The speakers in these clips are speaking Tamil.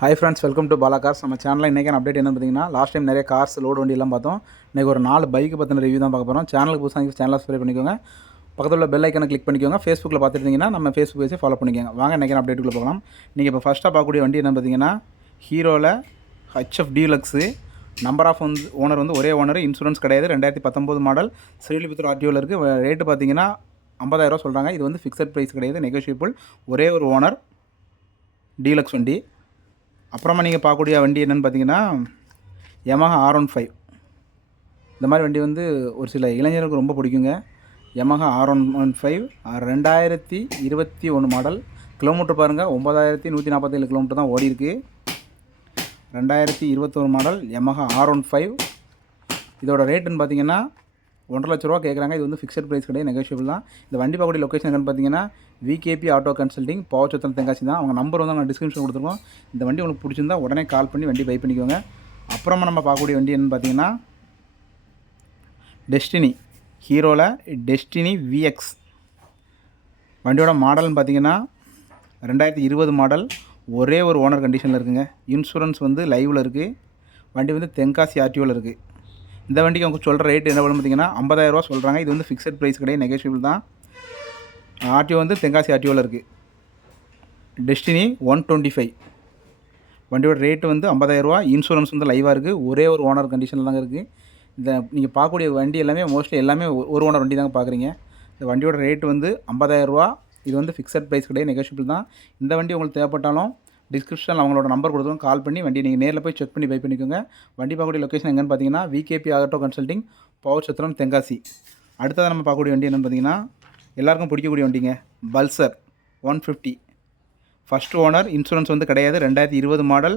Hi friends welcome to Bala cars நம்ம சேனலில் இன்றைக்கி அப்டேட் என்ன பார்த்தீங்கன்னா லாஸ்ட் டைம் நிறைய கார்ஸ் லோடு வண்டியெல்லாம் பார்த்தோம். இன்றைக்கி ஒரு நாலு பைக்கு பற்றின ரிவ்யூ தான் பார்க்க போகிறோம் சேனலுக்கு புதுசாக சேனலை சப்ஸ்கிரைப் பண்ணிக்கோங்க. பக்கத்தில் உள்ள பெல் ஐக்கனை கிளிக் பண்ணிக்கோங்க. ஃபேஸ்புக்கில் பார்த்துருந்தீங்கன்னா நம்ம ஃபேஸ்புக் பேஜை ஃபாலோ பண்ணிக்கோங்க. வாங்க இன்றைக்கி அப்டேட்டுக்குள்ள போகலாம். நீங்கள் இப்போ ஃபஸ்ட்டாக பார்க்கக்கூடிய வண்டி என்ன பார்த்தீங்கன்னா ஹீரோவில் ஹச்எஃப் டீலக்ஸு நம்பர் ஆஃப் வந்து ஓனர் வந்து ஒரே ஓனர் இன்சூரன்ஸ் கிடையாது. ரெண்டாயிரத்தி பத்தொம்போது மாடல் ஸ்ரீலிபுத்தூர் ஆர்டிஓவில் இருக்குது ரேட்டு பார்த்தீங்கன்னா ஐம்பதாயிரரூவா சொல்கிறாங்க இது வந்து ஃபிக்ஸட் ப்ரைஸ் கிடையாது நெகோஷியபிள் ஒரே ஒரு ஓனர் டீலக்ஸ் வண்டி. அப்புறமா நீங்கள் பார்க்கக்கூடிய வண்டி என்னென்னு பார்த்தீங்கன்னா யமஹா ஆர் ஒன் ஃபைவ் இந்த மாதிரி வண்டி வந்து ஒரு சில இளைஞர்களுக்கு ரொம்ப பிடிக்குங்க. Yamaha R one one five ரெண்டாயிரத்தி இருபத்தி ஒன்று மாடல் கிலோமீட்டர் பாருங்கள் ஒம்பதாயிரத்தி நூற்றி நாற்பத்தேழு கிலோமீட்டர் தான் ஓடி இருக்குது ரெண்டாயிரத்தி இருபத்தொரு model Yamaha R one five இதோட ரேட்டுன்னு பார்த்தீங்கன்னா ஒன்றரை லட்ச ரூபா கேட்குறாங்க இது வந்து ஃபிக்ஸட் ப்ரைஸ் கிடையாது நெகோஷியபிள் தான். இந்த வண்டி பார்க்கக்கூடிய லொக்கேஷன் எங்கன்னு பார்த்தீங்கன்னா VKP auto consulting Pavoorchatram Tenkasi தான். அவங்க நம்பர் வந்து நாங்கள் டிஸ்கிரிப்ஷன் கொடுத்துருக்கோம். இந்த வண்டி உங்களுக்கு பிடிச்சிருந்தா உடனே கால் பண்ணி வண்டி பை பண்ணிக்கோங்க. அப்புறமா நம்ம பார்க்கக்கூடிய வண்டி என்னென்னு பார்த்தீங்கன்னா டெஸ்டினி ஹீரோவில் டெஸ்டினி விஎக்ஸ் வண்டியோட மாடல்னு பார்த்தீங்கன்னா ரெண்டாயிரத்தி இருபது மாடல் ஒரே ஒரு ஓனர் கண்டிஷனில் இருக்குங்க. இன்சூரன்ஸ் வந்து லைவில் இருக்குது வண்டி வந்து தென்காசி ஆர்டிஓவில் இருக்குது இந்த வண்டிக்கு அவங்க சொல்கிற ரேட் என்ன பண்ணும் பார்த்தீங்கன்னா ஐம்பதாயிரரூவா சொல்கிறாங்க இது வந்து ஃபிக்ஸட் ப்ரைஸ் கிடையாது நெகோஷியபிள் தான். ஆர்டிஓ வந்து தென்காசி ஆர்டிஓவில் இருக்குது டெஸ்டினி ஒன் டுவெண்ட்டி ஃபைவ் வண்டியோட ரேட்டு வந்து ஐம்பதாயிரரூவா இன்சூரன்ஸ் வந்து லைவாக இருக்குது ஒரே ஒரு ஓனர் கண்டிஷனில் தாங்க இருக்குது இந்த நீங்கள் பார்க்கக்கூடிய வண்டி எல்லாமே மோஸ்ட்லி எல்லாமே ஒரு ஓனர் வண்டி தாங்க பார்க்குறீங்க இந்த வண்டியோட ரேட்டு வந்து ஐம்பதாயிரரூவா இது வந்து ஃபிக்ஸட் ப்ரைஸ் கிடையாது நெகோஷியபிள் தான். இந்த வண்டி உங்களுக்கு தேவைப்பட்டாலும் டிஸ்கிரிப்ஷனில் அவங்களோட நம்பர் கொடுத்துருவோம் கால் பண்ணி வண்டி நீங்கள் நேரில் போய் செக் பண்ணி பை பண்ணிக்கோங்க. வண்டி பார்க்கக்கூடிய லொக்கேஷன் எங்கன்னு பார்த்தீங்கன்னா VKP auto consulting Pavoorchatram Tenkasi அடுத்ததாக நம்ம பார்க்கக்கூடிய வண்டி என்னென்னு பார்த்தீங்கன்னா எல்லாருக்கும் பிடிக்கக்கூடிய வண்டிங்க Pulsar one fifty first owner insurance வந்து கிடையாது. ரெண்டாயிரத்தி இருபது மாடல்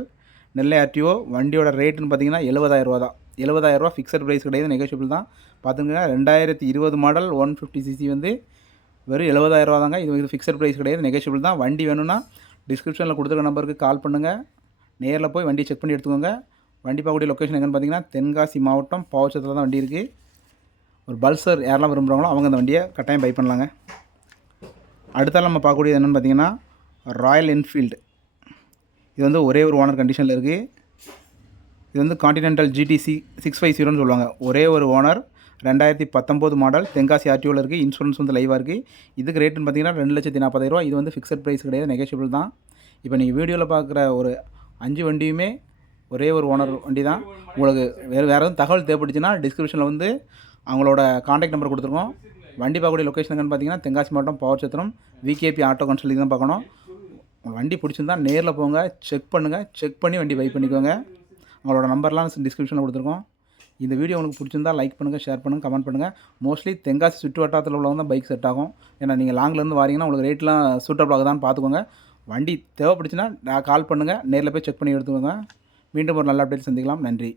நெல்லை ஆர்டிஓ வண்டியோட ரேட்டுன்னு பார்த்தீங்கன்னா எழுபதாயிரரூவா தான் எழுபதாயிரரூவா ஃபிக்ஸட் ப்ரைஸ் கிடையாது நெகோஷியபிள் தான். பார்த்துங்க ரெண்டாயிரத்தி இருபது மாடல் ஒன் ஃபிஃப்டி சிசி வந்து வெறும் எழுபதாயிரரூவா தாங்க இது இது ஃபிக்ஸட் ப்ரைஸ் கிடையாது நெகோஷியபிள் தான். வண்டி வேணும்னா டிஸ்கிரிப்ஷனில் கொடுத்துருக்க நம்பருக்கு கால் பண்ணுங்கள் நேரில் போய் வண்டி செக் பண்ணி எடுத்துக்கோங்க. வண்டி பார்க்கக்கூடிய லொக்கேஷன் எங்கன்னு பார்த்தீங்கன்னா தென்காசி மாவட்டம் பாவச்சத்தில் தான் வண்டி இருக்குது ஒரு பல்சர் யாரெல்லாம் விரும்புகிறாங்களோ அவங்க அந்த வண்டியை கட்டாயம் பை பண்ணலாங்க. அடுத்தால் நம்ம பார்க்கக்கூடியது என்னென்னு பார்த்தீங்கன்னா ராயல் என்ஃபீல்டு இது வந்து ஒரே ஒரு ஓனர் கண்டிஷனில் இருக்குது இது வந்து காண்டினென்டல் ஜிடிசி சிக்ஸ் ஃபைவ் ஜீரோன்னு சொல்லுவாங்க. ஒரே ஒரு ஓனர் ரெண்டாயிரத்தி பத்தொம்போது மாடல் தென்காசி ஆர்டிஓவில் இருக்குது இன்சூரன்ஸ் வந்து லைவாக இருக்குது இதுக்கு ரேட்டுன்னு பார்த்தீங்கன்னா ரெண்டு லட்சத்தி நாற்பதாயிரரூவா இது வந்து ஃபிக்ஸட் ப்ரைஸ் கிடையாது நெகோஷியபிள் தான். இப்போ நீங்கள் வீடியோவில் பார்க்குற ஒரு அஞ்சு வண்டியுமே ஒரே ஒரு ஓனர் வண்டி தான் உங்களுக்கு வேறு வேறு எதுவும் தகவல் தேவைப்பட்டுச்சுன்னா டிஸ்கிரிப்ஷனில் வந்து அவங்களோட காண்டாக்ட் நம்பர் கொடுத்துருக்கோம். வண்டி பார்க்கக்கூடிய லொக்கேஷன் எங்கன்னு பார்த்தீங்கன்னா தென்காசி மாவட்டம் Pavoorchatram VKP auto consulting தான் பார்க்கணும். வண்டி பிடிச்சிருந்தா நேரில் போங்க செக் பண்ணுங்கள் செக் பண்ணி வண்டி பை பண்ணிக்கோங்க. அவங்களோட நம்பர்லாம் டிஸ்கிரிப்ஷனில் கொடுத்துருக்கோம். இந்த வீடியோ உங்களுக்கு பிடிச்சிருந்தா லைக் பண்ணுங்கள் ஷேர் பண்ணுங்கள் கமெண்ட் பண்ணுங்கள் மோஸ்ட்லி தென்காசி சுற்று வட்டாரத்தில் உள்ளவங்க தான் பைக் செட் ஆகும். ஏன்னா நீங்கள் லாங்லேருந்து வரீங்கன்னா உங்களுக்கு ரேட்லாம் சூட்டபிள் ஆகுதான்னு பார்த்துக்கோங்க வண்டி தேவைப்படுச்சுன்னா நான் கால் பண்ணுங்கள் நேரில் போய் செக் பண்ணி எடுத்துக்கோங்க. மீண்டும் ஒரு நல்ல அப்டேட் சந்திக்கலாம். நன்றி.